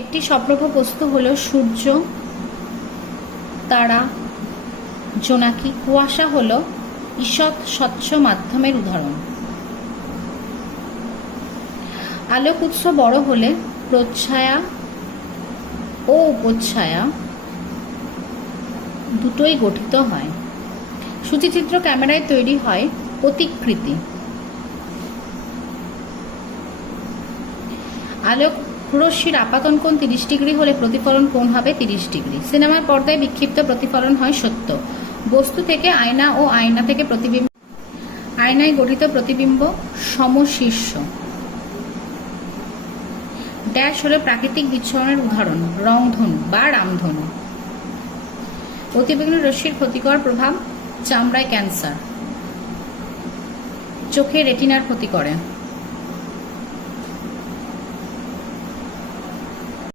একটি স্বপ্রভ বস্তু হল সূর্য, তারা, জোনাকি। কুয়াশা হল ঈষৎ স্বচ্ছ মাধ্যমের উদাহরণ। আলোক উৎস বড় হলে প্রচ্ছায়া ও উপচ্ছায়া দুটোই গঠিত হয়। সূচিচিত্র ক্যামেরায় তৈরি হয় প্রতিকৃতি আলোক রশ্মির আপাতন কোণ তিরিশ ডিগ্রি হলে প্রতিফলন কোণ হবে তিরিশ ডিগ্রি। সিনেমার পর্দায় বিক্ষিপ্ত প্রতিফলন হয় সত্য। বস্তু থেকে আয়না ও আয়না থেকে প্রতিবিম্ব আয়নায় গঠিত প্রতিবিম্ব সমশীর্ষ। ড্যাশ হলো প্রাকৃতিক বিচ্ছরণের উদাহরণ, রংধনু বা রামধনু। অতিবেগুনি রশ্মির ক্ষতিকর প্রভাব চামড়ায় ক্যান্সার। চোখে রেটিনার ক্ষতি করে।